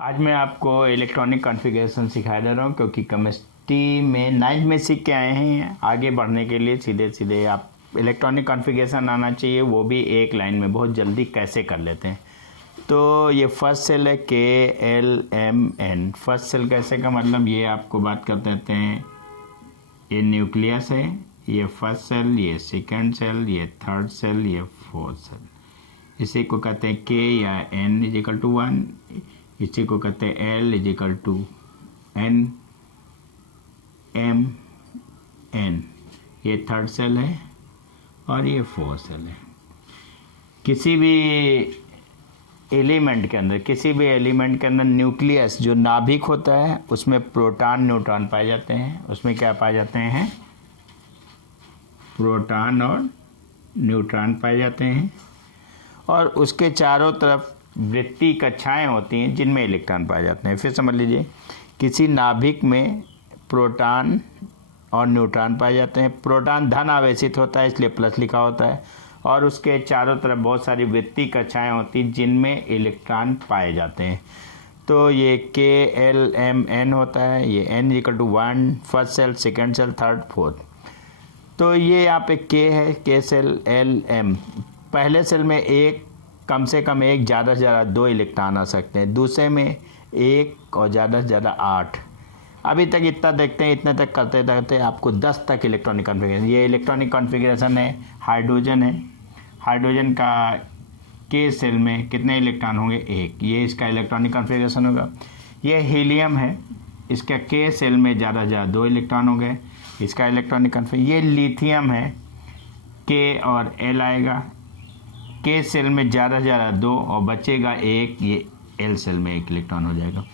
आज मैं आपको इलेक्ट्रॉनिक कॉन्फ़िगरेशन सिखा दे रहा हूँ क्योंकि केमिस्ट्री में 9th में सीख के आए हैं। आगे बढ़ने के लिए सीधे सीधे आप इलेक्ट्रॉनिक कॉन्फ़िगरेशन आना चाहिए, वो भी एक लाइन में बहुत जल्दी कैसे कर लेते हैं। तो ये फर्स्ट सेल है KLMN। फर्स्ट सेल कैसे का मतलब ये आपको बात कर देते हैं। ये न्यूक्लियस है, ये फर्स्ट सेल, ये सेकेंड सेल, ये थर्ड सेल, ये फोर्थ सेल। इसी को कहते हैं K या N इजिकल टू 1। इसी को कहते हैं L equal to N M N। ये थर्ड सेल है और ये फोर्थ सेल है। किसी भी एलिमेंट के अंदर न्यूक्लियस जो नाभिक होता है उसमें प्रोटॉन न्यूट्रॉन पाए जाते हैं। उसमें क्या पाए जाते हैं? प्रोटॉन और न्यूट्रॉन पाए जाते हैं। और उसके चारों तरफ वृत्तीय कक्षाएं होती हैं जिनमें इलेक्ट्रॉन पाए जाते हैं। फिर समझ लीजिए, किसी नाभिक में प्रोटॉन और न्यूट्रॉन पाए जाते हैं। प्रोटॉन धन आवेशित होता है इसलिए प्लस लिखा होता है, और उसके चारों तरफ बहुत सारी वृत्तीय कक्षाएं होती हैं जिनमें इलेक्ट्रॉन पाए जाते हैं। तो ये KLMN होता है। ये N equal to 1, first cell, second cell, third, fourth. तो ये यहाँ पे K है, K सेल, LM। पहले सेल में कम से कम एक, ज़्यादा से ज़्यादा 2 इलेक्ट्रॉन आ सकते हैं। दूसरे में 1 और ज़्यादा से ज़्यादा 8। अभी तक इतना देखते हैं, इतने तक करते करते आपको 10 तक इलेक्ट्रॉनिक कॉन्फ़िगरेशन। ये इलेक्ट्रॉनिक कॉन्फ़िगरेशन है। हाइड्रोजन है। हाइड्रोजन का K सेल में कितने इलेक्ट्रॉन होंगे? 1। ये इसका इलेक्ट्रॉनिक कॉन्फ़िगरेशन होगा। ये हीलियम है। इसका K सेल में ज़्यादा से ज़्यादा 2 इलेक्ट्रॉन हो गए। इसका इलेक्ट्रॉनिक कॉन्फ़िगरेशन। ये लिथियम है। K और L आएगा। K सेल में ज़्यादा से ज़्यादा 2 और बचेगा 1। ये L सेल में 1 इलेक्ट्रॉन हो जाएगा।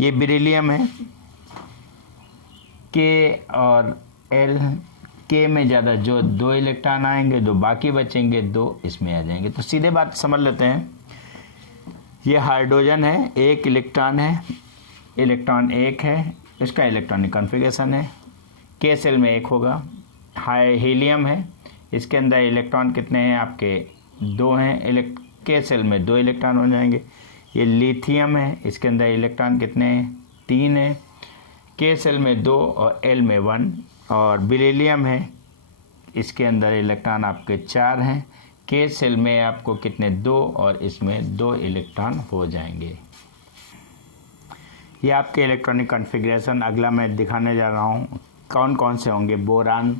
ये बेरिलियम है। K और L, K में ज़्यादा जो 2 इलेक्ट्रॉन आएंगे, 2 बाकी बचेंगे, 2 इसमें आ जाएंगे। तो सीधे बात समझ लेते हैं। ये हाइड्रोजन है, 1 इलेक्ट्रॉन है, इलेक्ट्रॉन 1 है। इसका इलेक्ट्रॉनिक कॉन्फ़िगरेशन है। K सेल में 1 होगा। हीलियम है। इसके अंदर इलेक्ट्रॉन कितने हैं आपके? 2 हैं। K सेल में 2 इलेक्ट्रॉन हो जाएंगे। ये लिथियम है। इसके अंदर इलेक्ट्रॉन कितने हैं? 3 हैं। K सेल में 2 और L में 1। और बेरिलियम है। इसके अंदर इलेक्ट्रॉन आपके 4 हैं। K सेल में आपको कितने? 2 और इसमें 2 इलेक्ट्रॉन हो जाएंगे। ये आपके इलेक्ट्रॉनिक कॉन्फ़िगरेशन। अगला मैं दिखाने जा रहा हूँ कौन कौन से होंगे। Boron,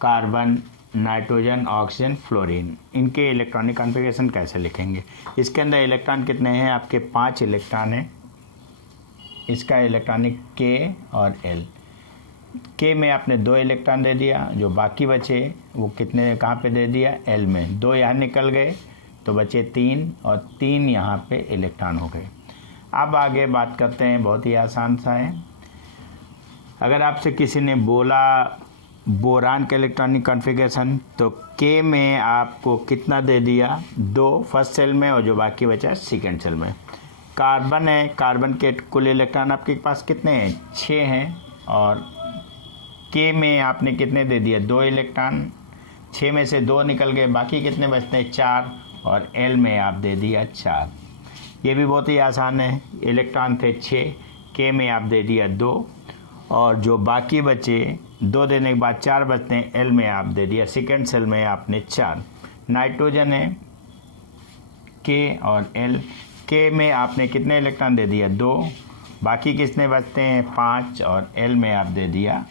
carbon, nitrogen, oxygen, fluorine. इनके इलेक्ट्रॉनिक कॉन्फ़िगरेशन कैसे लिखेंगे? इसके अंदर इलेक्ट्रॉन कितने हैं आपके? 5 इलेक्ट्रॉन हैं। इसका इलेक्ट्रॉनिक K और L। K में आपने 2 इलेक्ट्रॉन दे दिया, जो बाकी बचे वो कितने कहाँ पे दे दिया? L में। 2 यहाँ निकल गए तो बचे 3, और 3 यहाँ पे इलेक्ट्रॉन हो गए। अब आगे बात करते हैं, बहुत ही आसान सा है। अगर आपसे किसी ने बोला बोरान का इलेक्ट्रॉनिक कॉन्फ़िगरेशन, तो K में आपको कितना दे दिया? 2 फर्स्ट सेल में, और जो बाकी बचा सेकेंड सेल में। कार्बन है। कार्बन के कुल इलेक्ट्रॉन आपके पास कितने हैं? 6 हैं। और K में आपने कितने दे दिया? 2 इलेक्ट्रॉन। 6 में से 2 निकल गए, बाकी कितने बचते हैं? 4। और L में आप दे दिया 4। ये भी बहुत ही आसान है। इलेक्ट्रॉन थे 6, K में आप दे दिया 2, और जो बाकी बचे 2 देने के बाद 4 बचते हैं, L में आप दे दिया सेकेंड सेल में आपने 4। नाइट्रोजन है। K और L। K में आपने कितने इलेक्ट्रॉन दे दिया? 2। बाकी कितने बचते हैं? 5। और L में आप दे दिया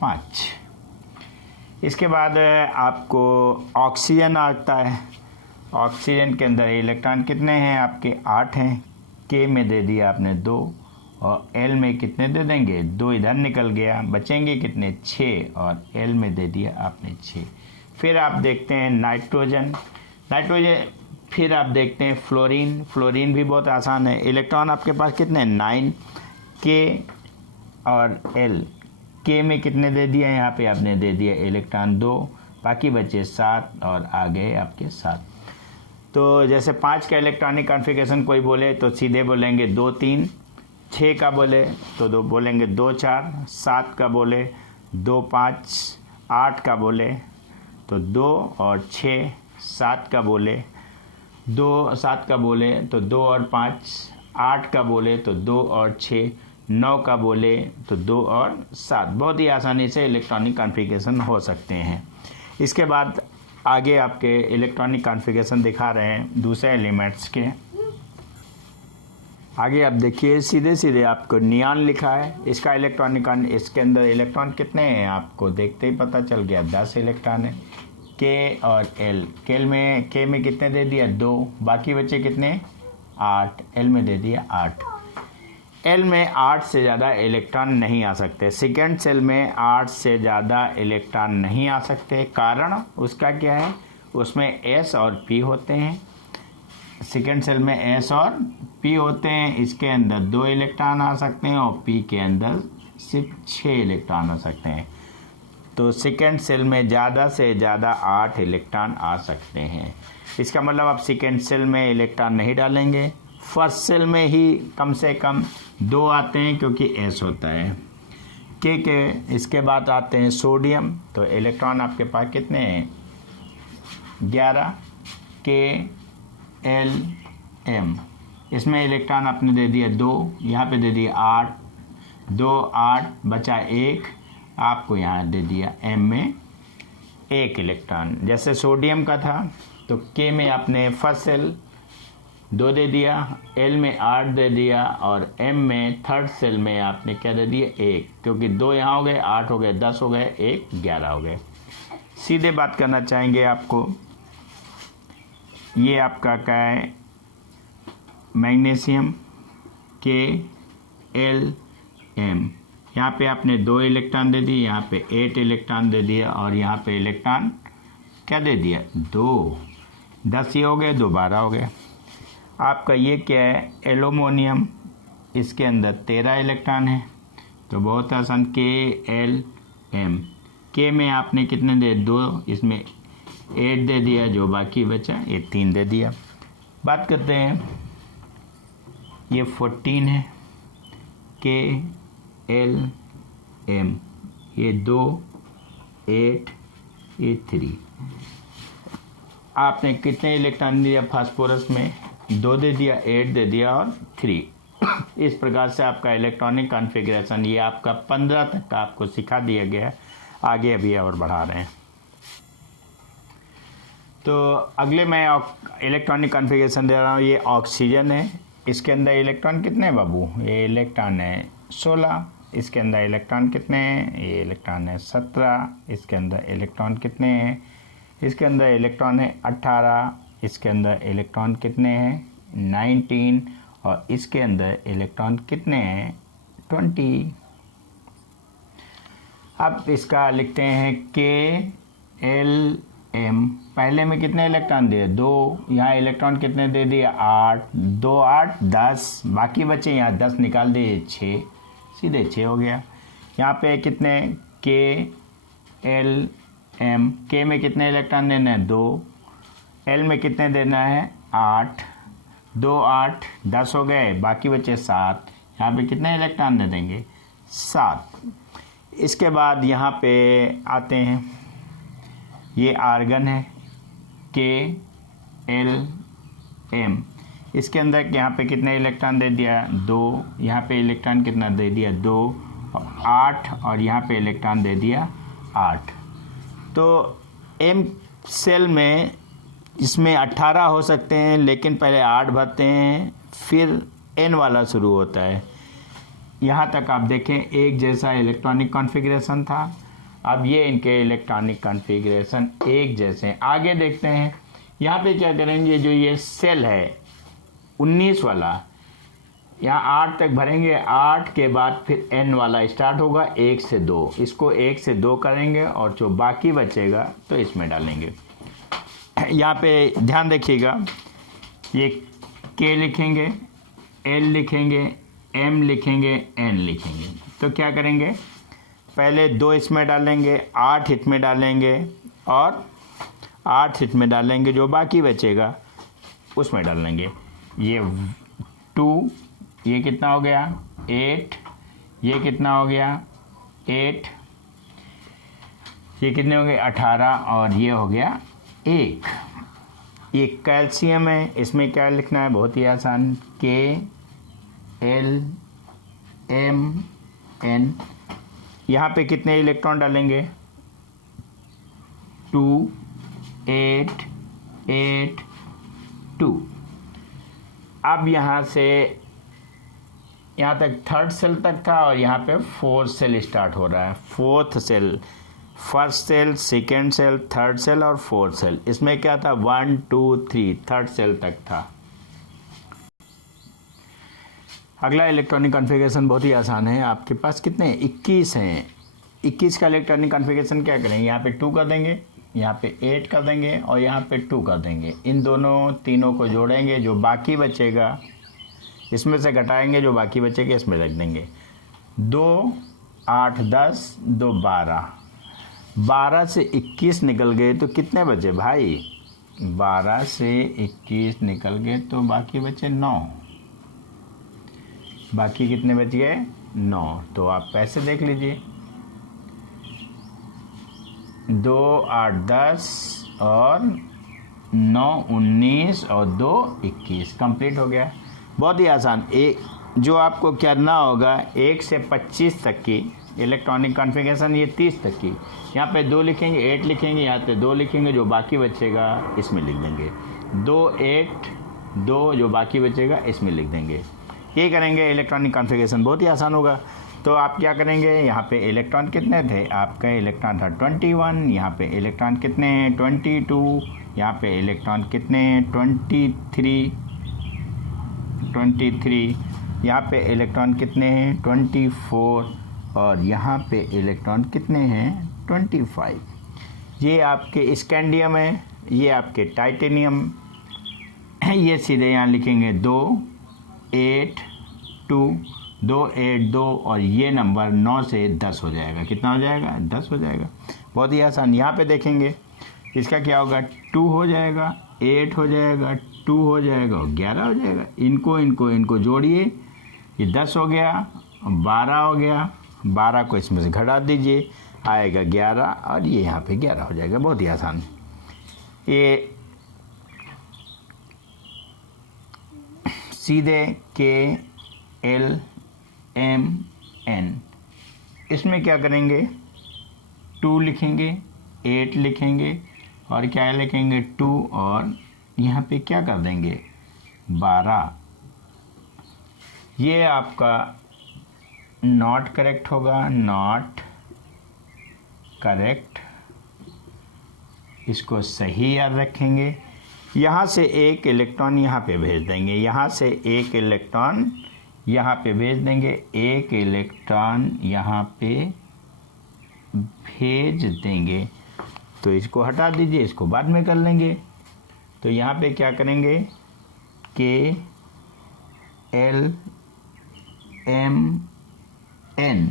5। इसके बाद आपको ऑक्सीजन आता है। ऑक्सीजन के अंदर इलेक्ट्रॉन कितने हैं आपके? 8 हैं। K में दे दिया आपने 2, और L में कितने दे देंगे? 2 इधर निकल गया, बचेंगे कितने? 6। और L में दे दिया आपने 6। फिर आप देखते हैं नाइट्रोजन। फिर आप देखते हैं फ्लोरीन। फ्लोरीन भी बहुत आसान है। इलेक्ट्रॉन आपके पास कितने हैं? 9। K और L। K में कितने दे दिया? यहाँ पे आपने दे दिया इलेक्ट्रॉन 2, बाकी बचे 7, और आ गए आपके 7। तो जैसे 5 का इलेक्ट्रॉनिक कॉन्फ़िगरेशन कोई बोले तो सीधे बोलेंगे 2 3। 6 का बोले तो 2 बोलेंगे 2 4। 7 का बोले 2 5। 8 का बोले तो 2 और 6। 7 का बोले 2 7 का बोले तो 2 और 5 8 का बोले तो 2 और 6, 9 का बोले तो 2 और 7। बहुत ही आसानी से इलेक्ट्रॉनिक कॉन्फ़िगरेशन हो सकते हैं। इसके बाद आगे आपके इलेक्ट्रॉनिक कॉन्फ़िगरेशन दिखा रहे हैं दूसरे एलिमेंट्स के। आगे आप देखिए सीधे सीधे आपको नियॉन लिखा है, इसका इलेक्ट्रॉनिक, इसके अंदर इलेक्ट्रॉन कितने हैं आपको देखते ही पता चल गया, 10 इलेक्ट्रॉन है। के और एल, के में कितने दे दिया 2, बाकी बचे कितने 8, एल में दे दिया 8। एल में 8 से ज़्यादा इलेक्ट्रॉन नहीं आ सकते, सेकेंड सेल में 8 से ज़्यादा इलेक्ट्रॉन नहीं आ सकते। कारण उसका क्या है, उसमें एस और पी होते हैं। सेकेंड सेल में एस और पी होते हैं, इसके अंदर 2 इलेक्ट्रॉन आ सकते हैं और पी के अंदर सिर्फ 6 इलेक्ट्रॉन आ सकते हैं। तो सेकेंड सेल में ज़्यादा से ज़्यादा 8 इलेक्ट्रॉन आ सकते हैं। इसका मतलब आप सेकेंड सेल में इलेक्ट्रॉन नहीं डालेंगे, फर्स्ट सेल में ही कम से कम 2 आते हैं क्योंकि एस होता है। के इसके बाद आते हैं सोडियम, तो इलेक्ट्रॉन आपके पास कितने हैं 11, के एल एम, इसमें इलेक्ट्रॉन आपने दे दिया 2, यहाँ पे दे दिया 8, 2 8 बचा 1, आपको यहाँ दे दिया एम में 1 इलेक्ट्रॉन। जैसे सोडियम का था तो के में आपने फर्स्ट सेल 2 दे दिया, एल में 8 दे दिया और एम में थर्ड सेल में आपने क्या दे दिया 1, क्योंकि 2 यहाँ हो गए, 8 हो गए, 10 हो गए, 1 11 हो गए। सीधे बात करना चाहेंगे आपको, ये आपका क्या है मैग्नीशियम के एल एम, यहाँ पे आपने 2 इलेक्ट्रॉन दे दिए, यहाँ पे 8 इलेक्ट्रॉन दे दिया और यहाँ पे इलेक्ट्रॉन क्या दे दिया 2, 10 ये हो गए, 2 12 हो गए। आपका ये क्या है एल्यूमिनियम, इसके अंदर 13 इलेक्ट्रॉन है, तो बहुत आसान, के एल एम, के में आपने कितने दे 2, इसमें 8 दे दिया, जो बाकी बचा ये 3 दे दिया। बात करते हैं ये 14 है, के एल एम, ये 2 8 ये 3। आपने कितने इलेक्ट्रॉन दिया फास्फोरस में 2 दे दिया, 8 दे दिया और 3। इस प्रकार से आपका इलेक्ट्रॉनिक कॉन्फ़िगरेशन ये आपका 15 तक का आपको सिखा दिया गया है, आगे अभी और बढ़ा रहे हैं। तो अगले मैं इलेक्ट्रॉनिक कॉन्फ़िगरेशन दे रहा हूँ, ये ऑक्सीजन है, इसके अंदर इलेक्ट्रॉन कितने हैं बाबू, ये इलेक्ट्रॉन है 16, इसके अंदर इलेक्ट्रॉन कितने हैं, ये इलेक्ट्रॉन है 17, इसके अंदर इलेक्ट्रॉन कितने हैं, इसके अंदर इलेक्ट्रॉन है 18, इसके अंदर इलेक्ट्रॉन कितने हैं 19 और इसके अंदर इलेक्ट्रॉन कितने हैं 20। अब इसका लिखते हैं के एल एम, पहले में कितने इलेक्ट्रॉन दिए 2, यहाँ इलेक्ट्रॉन कितने दे दिए 8, 2 8 10, बाकी बचे यहाँ 10 निकाल दिए 6, सीधे 6 हो गया। यहाँ पे कितने के एल एम, के में कितने इलेक्ट्रॉन देना है 2, एल में कितने देना है 8, 2 8 10 हो गए, बाकी बचे 7, यहाँ पे कितने इलेक्ट्रॉन दे देंगे 7। इसके बाद यहाँ पे आते हैं, ये आर्गन है के एल एम, इसके अंदर यहाँ पे कितने इलेक्ट्रॉन दे दिया 2, यहाँ पे इलेक्ट्रॉन कितना दे दिया 2 और 8 और यहाँ पे इलेक्ट्रॉन दे दिया 8। तो एम सेल में इसमें 18 हो सकते हैं, लेकिन पहले 8 भरते हैं फिर एन वाला शुरू होता है। यहाँ तक आप देखें एक जैसा इलेक्ट्रॉनिक कॉन्फ़िगरेशन था, अब ये इनके इलेक्ट्रॉनिक कॉन्फ़िगरेशन एक जैसे हैं। आगे देखते हैं यहाँ पे क्या करेंगे, जो ये सेल है 19 वाला, यहाँ 8 तक भरेंगे, 8 के बाद फिर एन वाला स्टार्ट होगा 1 से 2, इसको 1 से 2 करेंगे और जो बाकी बचेगा तो इसमें डालेंगे। यहाँ पे ध्यान रखिएगा, ये के लिखेंगे, एल लिखेंगे, एम लिखेंगे, एन लिखेंगे। तो क्या करेंगे, पहले 2 इसमें डालेंगे, 8 इसमें डालेंगे और 8 इसमें डालेंगे, जो बाकी बचेगा उसमें डालेंगे। ये 2, ये कितना हो गया 8, ये कितना हो गया 8, ये कितने हो गए 18 और ये हो गया 1। ये कैल्शियम है, इसमें क्या लिखना है, बहुत ही आसान, के L M N, यहाँ पे कितने इलेक्ट्रॉन डालेंगे? 2 8 8 2। अब यहाँ से यहाँ तक थर्ड सेल तक था और यहाँ पे फोर्थ सेल स्टार्ट हो रहा है। Fourth cell, first cell, second cell, third cell और फोर्थ सेल। इसमें क्या था? 1 2 3, थर्ड सेल तक था। अगला इलेक्ट्रॉनिक कॉन्फ़िगरेशन बहुत ही आसान है। आपके पास कितने हैं? 21 हैं। 21 का इलेक्ट्रॉनिक कॉन्फ़िगरेशन क्या करेंगे? यहाँ पे 2 कर देंगे, यहाँ पे 8 कर देंगे और यहाँ पे 2 कर देंगे। इन दोनों तीनों को जोड़ेंगे, जो बाकी बचेगा इसमें से घटाएंगे, जो बाकी बचेगा इसमें रख देंगे। 2 8 10, 2 12, 12 से 21 निकल गए तो कितने बचे भाई? 12 से 21 निकल गए तो बाकी बचे 9। बाकी कितने बच गए? 9। तो आप पैसे देख लीजिए, 2 8 10 और 9 19 और 2 21, कंप्लीट हो गया। बहुत ही आसान। एक जो आपको करना होगा 1 से 25 तक की इलेक्ट्रॉनिक कॉन्फ़िगरेशन, ये 30 तक की। यहाँ पे 2 लिखेंगे, 8 लिखेंगे, यहाँ पे 2 लिखेंगे, जो बाकी बचेगा इसमें लिख देंगे। 2 8 2, जो बाकी बचेगा इसमें लिख देंगे। ये करेंगे, इलेक्ट्रॉनिक कॉन्फ़िगरेशन बहुत ही आसान होगा। तो आप क्या करेंगे? यहाँ पे इलेक्ट्रॉन कितने थे? आपका इलेक्ट्रॉन था 21। यहाँ पे इलेक्ट्रॉन कितने हैं? 22। यहाँ पे इलेक्ट्रॉन कितने हैं? 23। यहाँ पे इलेक्ट्रॉन कितने हैं? 24। और यहाँ पे इलेक्ट्रॉन कितने हैं? 25। ये आपके स्कैंडियम है, ये आपके टाइटेनियम। ये सीधे यहाँ लिखेंगे 2 8 2, 2 8 2 और ये नंबर 9 से 10 हो जाएगा। कितना हो जाएगा? 10 हो जाएगा। बहुत ही आसान। यहाँ पे देखेंगे इसका क्या होगा? 2 हो जाएगा, 8 हो जाएगा, 2 हो जाएगा और 11 हो जाएगा। इनको जोड़िए, ये 10 हो गया, 12 हो गया, 12 को इसमें से घटा दीजिए, आएगा 11 और ये यहाँ पे 11 हो जाएगा। बहुत ही आसान। ये सीधे KLMN, इसमें क्या करेंगे? 2 लिखेंगे, 8 लिखेंगे और क्या लिखेंगे? 2 और यहाँ पे क्या कर देंगे? 12। ये आपका नॉट करेक्ट होगा, नॉट करेक्ट। इसको सही याद रखेंगे। यहाँ से एक इलेक्ट्रॉन यहाँ पे भेज देंगे, यहाँ से एक इलेक्ट्रॉन यहाँ पे भेज देंगे, एक इलेक्ट्रॉन यहाँ पे भेज देंगे। तो इसको हटा दीजिए, इसको बाद में कर लेंगे। तो यहाँ पे क्या करेंगे? KLMN,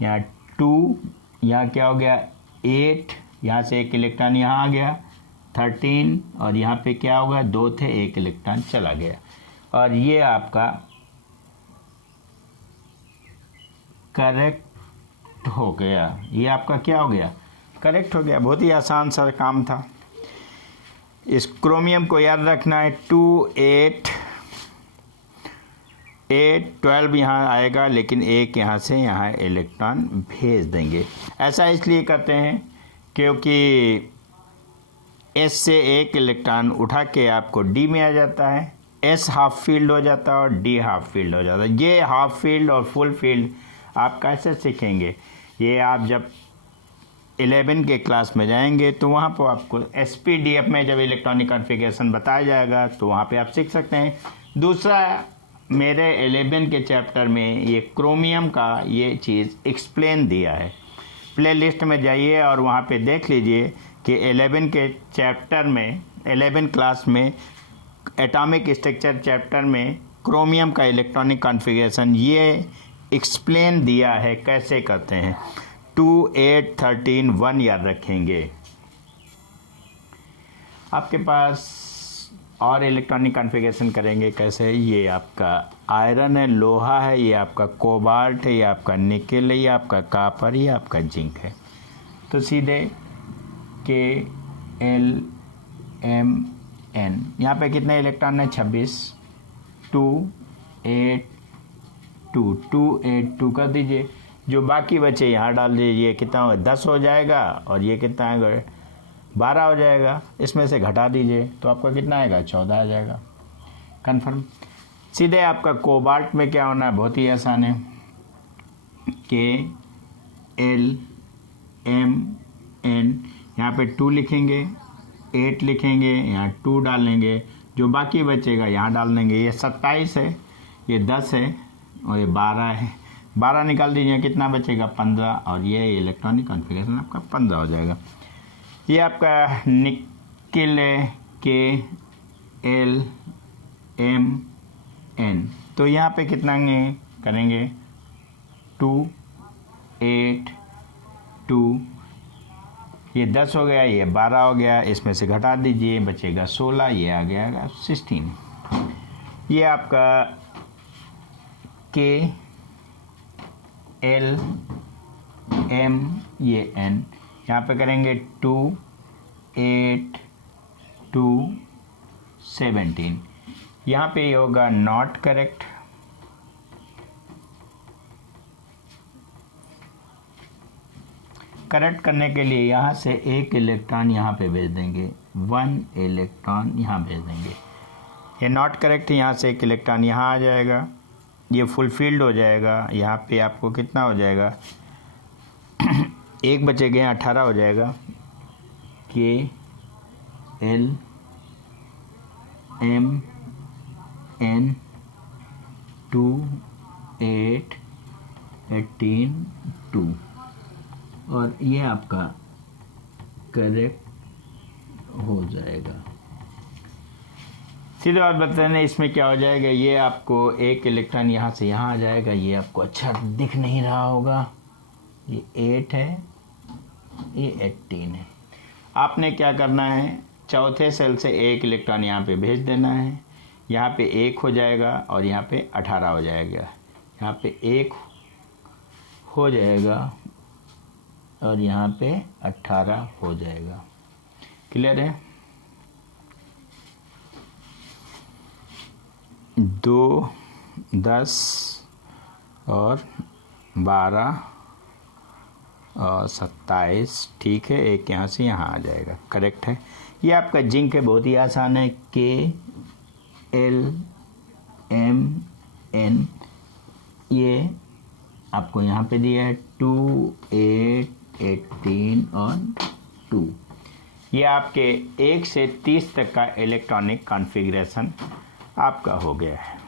यहाँ 2, यहाँ क्या हो गया? 8, यहाँ से एक इलेक्ट्रॉन यहाँ आ गया, 13 और यहाँ पे क्या होगा? 2 थे, एक इलेक्ट्रॉन चला गया और ये आपका करेक्ट हो गया। ये आपका क्या हो गया? करेक्ट हो गया। बहुत ही आसान सा काम था। इस क्रोमियम को याद रखना है। 2 8 8 12 यहाँ आएगा, लेकिन एक यहाँ से यहाँ इलेक्ट्रॉन भेज देंगे। ऐसा इसलिए करते हैं क्योंकि S से एक इलेक्ट्रॉन उठा के आपको D में आ जाता है, S हाफ फील्ड हो जाता है और D हाफ फील्ड हो जाता है। ये हाफ फील्ड और फुल फील्ड आप कैसे सीखेंगे? ये आप जब 11 के क्लास में जाएंगे तो वहाँ पर आपको SPDF में जब इलेक्ट्रॉनिक कॉन्फ़िगरेशन बताया जाएगा तो वहाँ पे आप सीख सकते हैं। दूसरा, मेरे 11 के चैप्टर में ये क्रोमियम का ये चीज़ एक्सप्लेन दिया है। प्लेलिस्ट में जाइए और वहाँ पे देख लीजिए कि 11 के चैप्टर में, 11 क्लास में एटॉमिक स्ट्रक्चर चैप्टर में क्रोमियम का इलेक्ट्रॉनिक कॉन्फ़िगरेशन ये एक्सप्लेन दिया है कैसे करते हैं। 2 8 13 1 याद रखेंगे। आपके पास और इलेक्ट्रॉनिक कॉन्फ़िगरेशन करेंगे कैसे? ये आपका आयरन है, लोहा है, ये आपका कोबाल्ट है, ये आपका निकेल है, ये आपका कापर, ये आपका जिंक है। तो सीधे KLMN, यहाँ पे कितने इलेक्ट्रॉन है? 26। 2 8 282 कर दीजिए। जो बाकी बचे यहाँ डाल दीजिए। ये कितना होगा, 10 हो जाएगा और ये कितना आएगा, 12 हो जाएगा। इसमें से घटा दीजिए तो आपका कितना आएगा, 14 आ जाएगा। कन्फर्म। सीधे आपका कोबाल्ट में क्या होना है, बहुत ही आसान है। KLMN, यहाँ पे 2 लिखेंगे, 8 लिखेंगे, यहाँ 2 डालेंगे, जो बाकी बचेगा यहाँ डाल देंगे। ये 27 है, ये 10 है और ये 12 है। 12 निकाल दीजिए, कितना बचेगा, 15। और ये इलेक्ट्रॉनिक कॉन्फ़िगरेशन आपका 15 हो जाएगा। ये आपका निकल है KLMN। तो यहाँ पे कितना करेंगे, 2 8 2, ये 10 हो गया, ये 12 हो गया, इसमें से घटा दीजिए, बचेगा 16, ये आ गया 16। ये आपका KLM, ये N, यहाँ पे करेंगे 2 8 2 17। यहाँ पे ये होगा नॉट करेक्ट। करेक्ट करने के लिए यहाँ से एक इलेक्ट्रॉन यहाँ पे भेज देंगे, 1 इलेक्ट्रॉन यहाँ भेज देंगे। ये नॉट करेक्ट, यहाँ से एक इलेक्ट्रॉन यहाँ आ जाएगा, ये फुलफिल्ड हो जाएगा। यहाँ पे आपको कितना हो जाएगा, एक बचेगा, 18 हो जाएगा। KLMN 2 8 18 2, और ये आपका करेक्ट हो जाएगा। सीधे बात बताने, इसमें क्या हो जाएगा, ये आपको एक इलेक्ट्रॉन यहाँ से यहाँ आ जाएगा। ये आपको अच्छा दिख नहीं रहा होगा, ये 8 है, ये 18 है। आपने क्या करना है, चौथे सेल से एक इलेक्ट्रॉन यहाँ पे भेज देना है। यहाँ पे 1 हो जाएगा और यहाँ पे 18 हो जाएगा। यहाँ पे 1 हो जाएगा और यहाँ पे 18 हो जाएगा। क्लियर है। 2 10 और 12 और 27, ठीक है। एक यहाँ से यहाँ आ जाएगा, करेक्ट है। ये आपका जिंक है, बहुत ही आसान है। KLMN, ये आपको यहाँ पे दिया है 2 8 18 और 2। ये आपके 1 से 30 तक का इलेक्ट्रॉनिक कॉन्फ़िगरेशन आपका हो गया है।